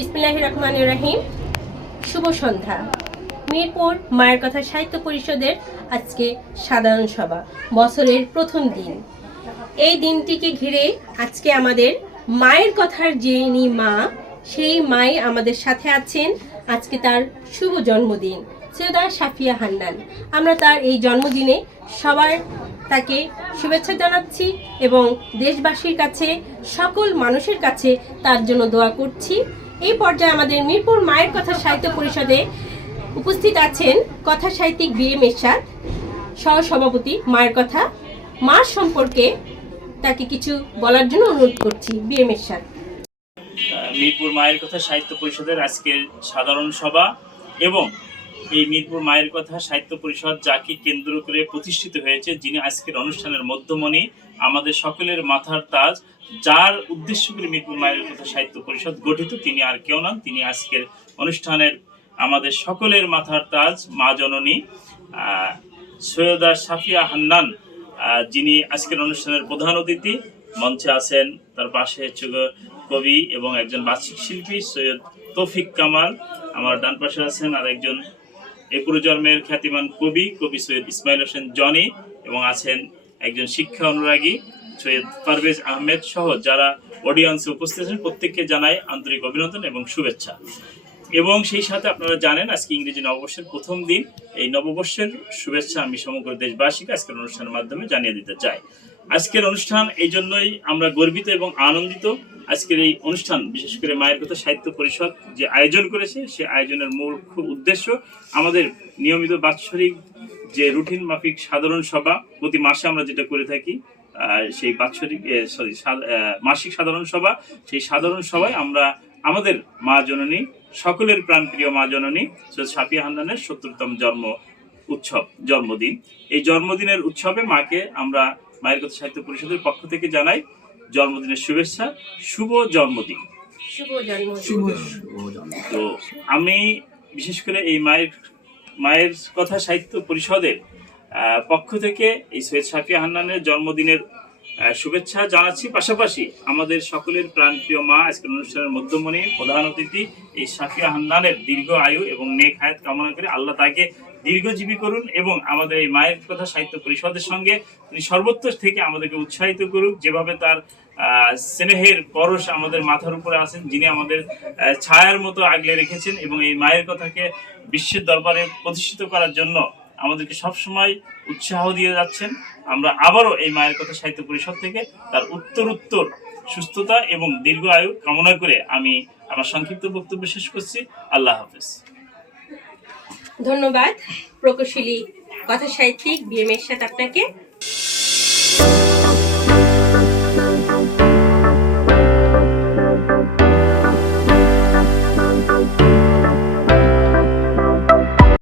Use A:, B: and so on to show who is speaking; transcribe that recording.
A: বিসমিল্লাহ রহমান রাহিম শুভ সন্ধ্যা। মিরপুর মায়ের কথা সাহিত্য পরিষদের আজকে সাধারণ সভা, বছরের প্রথম দিন। এই দিনটিকে ঘিরে আজকে আমাদের মায়ের কথার যিনি মা, সেই মাই আমাদের সাথে আছেন। আজকে তার শুভ জন্মদিন, সৈয়দা সাফিয়া হান্নান। আমরা তার এই জন্মদিনে সবার তাকে শুভেচ্ছা জানাচ্ছি এবং দেশবাসীর কাছে, সকল মানুষের কাছে তার জন্য দোয়া করছি। এই পর্যায়ে আমাদের মিরপুর মায়ের কথা সাহিত্য পরিষদে উপস্থিত আছেন কথা সাহিত্যিক বি এম এরশাদ, সহসভাপতি মায়ের কথা। মার সম্পর্কে তাকে কিছু বলার জন্য অনুরোধ করছি বি এম এরশাদ।
B: মিরপুর মায়ের কথা সাহিত্য পরিষদের আজকের সাধারণ সভা এবং এই মিরপুর মায়ের কথা সাহিত্য পরিষদ যাকে কেন্দ্র করে প্রতিষ্ঠিত হয়েছে, যিনি আজকের অনুষ্ঠানের মধ্যমণি আমাদের সকলের মাথার তাজ, যার উদ্দেশ্য করে মিরপুর মায়ের কথা সাহিত্য পরিষদ গঠিত, তিনি আর কেউ নন, তিনি আজকের অনুষ্ঠানের আমাদের সকলের মাথার তাজ, মা জননী সৈয়দা সাফিয়া হান্নান যিনি আজকের অনুষ্ঠানের প্রধান অতিথি। মঞ্চে আছেন তার পাশে হচ্ছে কবি এবং একজন বার্ষিক শিল্পী, সৈয়দ তৌফিক কামাল। আমার ডান পাশে আছেন আর একজন এই প্রজন্মের খ্যাতিমান কবি কবি সৈয়দ ইসমাইল হোসেন জনি এবং আছেন একজন শিক্ষা অনুরাগী সৈয়দ পারভেজ আহমেদ সহ যারা অডিয়েন্সে উপস্থিত আছেন, প্রত্যেককে জানাই আন্তরিক অভিনন্দন এবং শুভেচ্ছা। এবং সেই সাথে আপনারা জানেন, আজকে ইংরেজি নববর্ষের প্রথম দিন। এই নববর্ষের শুভেচ্ছা আমি সমগ্র দেশবাসীকে আজকের অনুষ্ঠানের মাধ্যমে জানিয়ে দিতে চাই। আজকের অনুষ্ঠান এই জন্যই আমরা গর্বিত এবং আনন্দিত। আজকের এই অনুষ্ঠান, বিশেষ করে মায়ের কথা সাহিত্য পরিষদ যে আয়োজন করেছে, সে আয়োজনের মূল উদ্দেশ্য আমাদের নিয়মিত বাৎসরিক যে রুটিন মাফিক সাধারণ সভা প্রতি মাসে আমরা যেটা করে থাকি সেই বাৎসরিক সরি মাসিক সাধারণ সভা সেই সাধারণ সভায় আমরা আমাদের মা জননী সকলের প্রাণপ্রিয় মা জননী সৈয়দ সাফিয়া হান্দানের সত্তরতম জন্ম উৎসব জন্মদিন। এই জন্মদিনের উৎসবে মাকে আমরা মায়ের কথা সাহিত্য পরিষদের পক্ষ থেকে জানাই জন্মদিনের শুভেচ্ছা শুভ জন্মদিন।
A: শুভ জন্মদিন।
B: তো আমি বিশেষ করে এই মায়ের মায়ের কথা সাহিত্য পরিষদের পক্ষ থেকে এই সৈয়দ সাফিয়া হান্নানের জন্মদিনের শুভেচ্ছা জানাচ্ছি। পাশাপাশি আমাদের সকলের প্রাণপ্রিয় মা আজকের অনুষ্ঠানের মধ্যমণি, প্রধান অতিথি এই সাফিয়া হান্নানের দীর্ঘ আয়ু এবং নেক হায়াত কামনা করে আল্লাহ তাকে দীর্ঘজীবী করুন এবং আমাদের এই মায়ের কথা সাহিত্য পরিষদের সঙ্গে তিনি সর্বত্র থেকে আমাদেরকে উৎসাহিত করুক। যেভাবে তার স্নেহের পরশ আমাদের মাথার উপরে আছেন, যিনি আমাদের ছায়ার মতো আগলে রেখেছেন এবং এই মায়ের কথাকে বিশ্বের দরবারে প্রতিষ্ঠিত করার জন্য আমাদেরকে সবসময় উৎসাহ দিয়ে যাচ্ছেন। আমরা আবারও এই মায়ের কথা সাহিত্য পরিষদ থেকে তার উত্তর উত্তর সুস্থতা এবং দীর্ঘ আয়ু কামনা করে আমি আমার সংক্ষিপ্ত বক্তব্য শেষ করছি। আল্লাহ হাফেজ।
A: ধন্যবাদ, প্রকৌশলী কথা সাহিত্যিক বি এম এরশাদ আপনাকে।